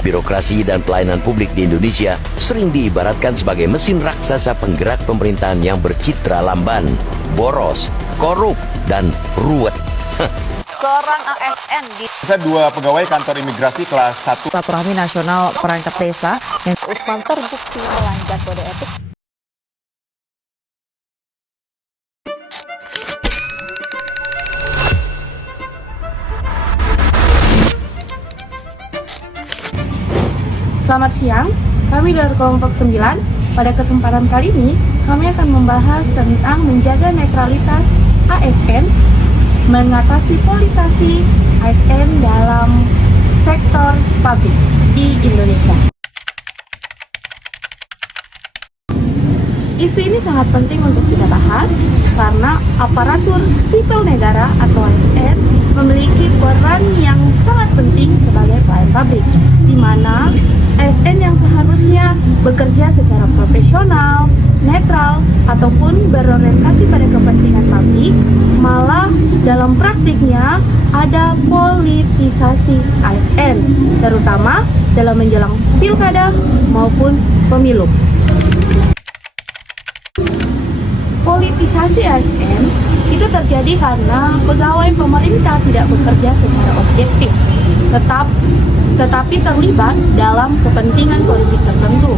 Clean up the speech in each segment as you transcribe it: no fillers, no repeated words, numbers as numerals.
Birokrasi dan pelayanan publik di Indonesia sering diibaratkan sebagai mesin raksasa penggerak pemerintahan yang bercitra lamban, boros, korup, dan ruwet. Seorang ASN di Dua pegawai kantor imigrasi kelas 1 Silaturahmi Nasional Perangkat Desa yang Usman terbukti melanggar kode etik. Selamat siang, kami dari kelompok 9. Pada kesempatan kali ini, kami akan membahas tentang menjaga netralitas ASN, mengatasi politisasi ASN dalam sektor publik di Indonesia. Isu ini sangat penting untuk kita bahas karena aparatur sipil negara atau ASN memiliki peran yang sangat penting sebagai pelayan publik, di mana ASN yang seharusnya bekerja secara profesional, netral, ataupun berorientasi pada kepentingan publik, malah dalam praktiknya ada politisasi ASN, terutama dalam menjelang pilkada maupun pemilu. Politisasi ASN itu terjadi karena pegawai pemerintah tidak bekerja secara objektif, tetapi terlibat dalam kepentingan politik tertentu.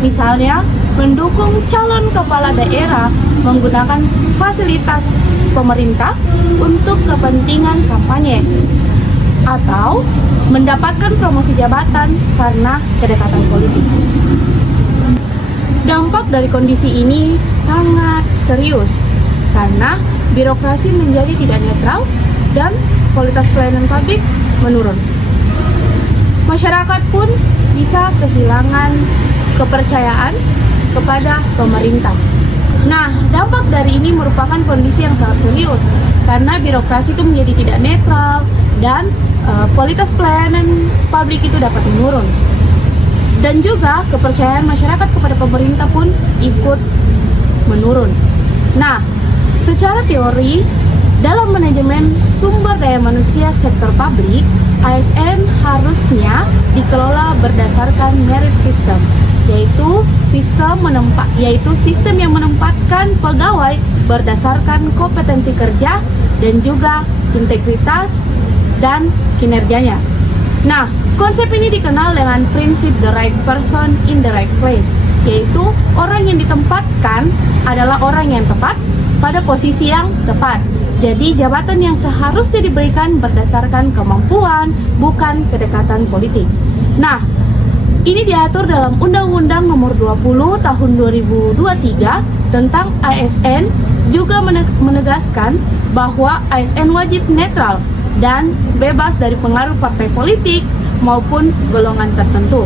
Misalnya, mendukung calon kepala daerah menggunakan fasilitas pemerintah untuk kepentingan kampanye, atau mendapatkan promosi jabatan karena kedekatan politik. Dampak dari kondisi ini sangat serius karena birokrasi menjadi tidak netral dan kualitas pelayanan publik menurun. Masyarakat pun bisa kehilangan kepercayaan kepada pemerintah. Nah, dampak dari ini merupakan kondisi yang sangat serius karena birokrasi itu menjadi tidak netral dan kualitas pelayanan publik itu dapat menurun. Dan juga kepercayaan masyarakat kepada pemerintah pun ikut menurun. Nah, secara teori, dalam manajemen sumber daya manusia sektor publik, ASN harusnya dikelola berdasarkan merit system, yaitu sistem yang menempatkan pegawai berdasarkan kompetensi kerja dan juga integritas dan kinerjanya. Nah, konsep ini dikenal dengan prinsip the right person in the right place, yaitu orang yang ditempatkan adalah orang yang tepat pada posisi yang tepat. Jadi jabatan yang seharusnya diberikan berdasarkan kemampuan, bukan kedekatan politik. Nah, ini diatur dalam Undang-Undang Nomor 20 Tahun 2023 tentang ASN, juga menegaskan bahwa ASN wajib netral dan bebas dari pengaruh partai politik maupun golongan tertentu.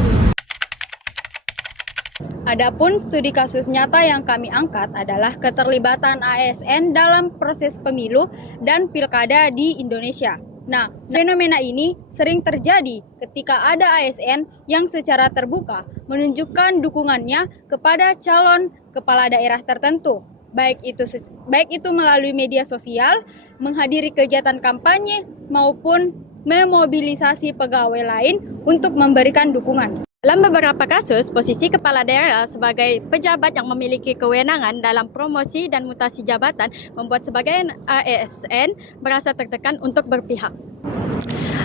Adapun studi kasus nyata yang kami angkat adalah keterlibatan ASN dalam proses pemilu dan pilkada di Indonesia. Nah, fenomena ini sering terjadi ketika ada ASN yang secara terbuka menunjukkan dukungannya kepada calon kepala daerah tertentu, baik itu melalui media sosial, menghadiri kegiatan kampanye, maupun memobilisasi pegawai lain untuk memberikan dukungan. Dalam beberapa kasus, posisi kepala daerah sebagai pejabat yang memiliki kewenangan dalam promosi dan mutasi jabatan membuat sebagian ASN merasa tertekan untuk berpihak.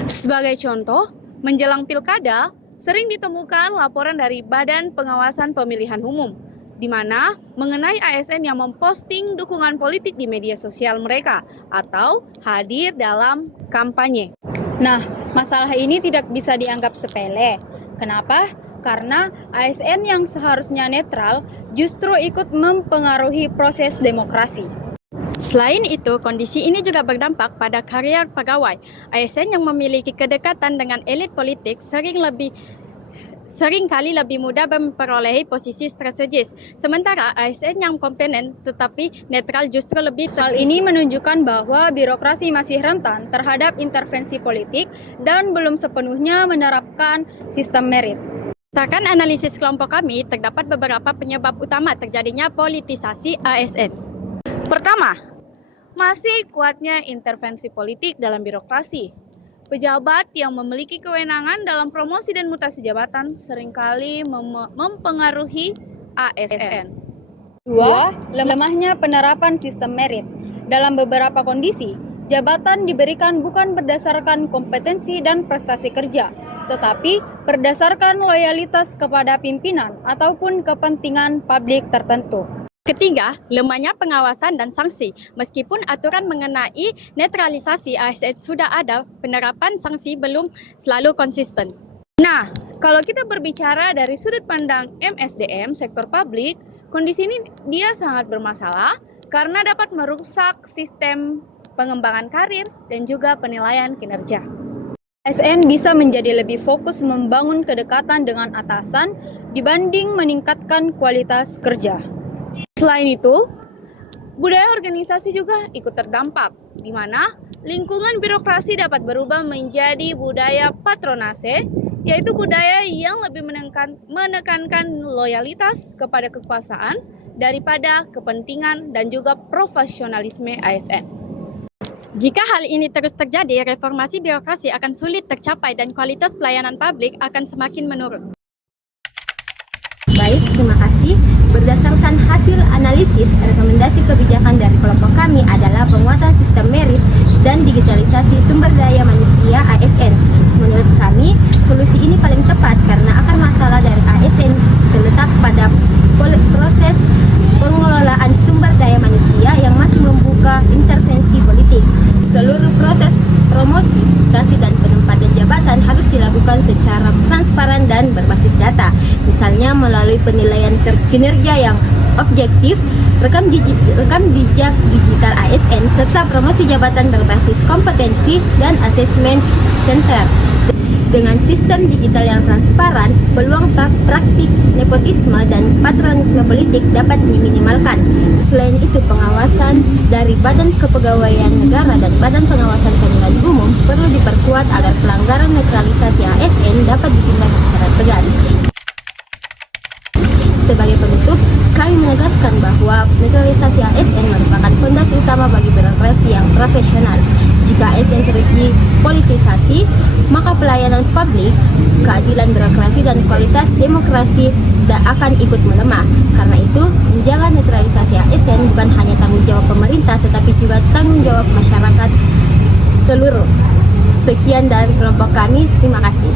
Sebagai contoh, menjelang pilkada, sering ditemukan laporan dari Badan Pengawasan Pemilihan Umum, di mana mengenai ASN yang memposting dukungan politik di media sosial mereka atau hadir dalam kampanye. Nah, masalah ini tidak bisa dianggap sepele. Kenapa? Karena ASN yang seharusnya netral justru ikut mempengaruhi proses demokrasi. Selain itu, kondisi ini juga berdampak pada karier pegawai. ASN yang memiliki kedekatan dengan elit politik seringkali lebih mudah memperoleh posisi strategis. Sementara ASN yang kompeten tetapi netral justru lebih tersisih. Hal ini menunjukkan bahwa birokrasi masih rentan terhadap intervensi politik dan belum sepenuhnya menerapkan sistem merit. Berdasarkan analisis kelompok kami, terdapat beberapa penyebab utama terjadinya politisasi ASN. Pertama, masih kuatnya intervensi politik dalam birokrasi. Pejabat yang memiliki kewenangan dalam promosi dan mutasi jabatan seringkali mempengaruhi ASN. 2. Lemahnya penerapan sistem merit. Dalam beberapa kondisi, jabatan diberikan bukan berdasarkan kompetensi dan prestasi kerja, tetapi berdasarkan loyalitas kepada pimpinan ataupun kepentingan publik tertentu. Ketiga, lemahnya pengawasan dan sanksi. Meskipun aturan mengenai netralisasi ASN sudah ada, penerapan sanksi belum selalu konsisten. Nah, kalau kita berbicara dari sudut pandang MSDM, sektor publik, kondisi ini dia sangat bermasalah karena dapat merusak sistem pengembangan karir dan juga penilaian kinerja. ASN bisa menjadi lebih fokus membangun kedekatan dengan atasan dibanding meningkatkan kualitas kerja. Selain itu, budaya organisasi juga ikut terdampak, di mana lingkungan birokrasi dapat berubah menjadi budaya patronase, yaitu budaya yang lebih menekankan loyalitas kepada kekuasaan daripada kepentingan dan juga profesionalisme ASN. Jika hal ini terus terjadi, reformasi birokrasi akan sulit tercapai dan kualitas pelayanan publik akan semakin menurun. Baik, terima kasih. Berdasarkan hasil analisis, rekomendasi kebijakan dari kelompok kami adalah penguatan sistem merit dan digitalisasi sumber daya manusia ASN. Menurut kami, solusi ini paling tepat karena akar masalah dari ASN terletak pada proses pengelolaan sumber daya manusia yang masih membuka intervensi politik. Seluruh proses promosi, mutasi dan penempatan jabatan harus dilakukan secara transparan dan berbasis data. Misalnya melalui penilaian kinerja yang objektif, rekam jejak digital ASN, serta promosi jabatan berbasis kompetensi dan asesmen center. Dengan sistem digital yang transparan, peluang praktik nepotisme dan patronisme politik dapat diminimalkan. Selain itu, pengawasan dari Badan Kepegawaian Negara dan Badan Pengawasan Pemilihan Umum perlu diperkuat agar pelanggaran netralisasi ASN dapat ditindak secara tegas. Sebagai penutup, kami menegaskan bahwa netralisasi ASN merupakan fondasi utama bagi birokrasi yang profesional. Jika ASN terus dipolitisasi, maka pelayanan publik, keadilan birokrasi, dan kualitas demokrasi akan ikut melemah. Karena itu, menjaga netralisasi ASN bukan hanya tanggung jawab pemerintah, tetapi juga tanggung jawab masyarakat seluruh. Sekian dari kelompok kami, terima kasih.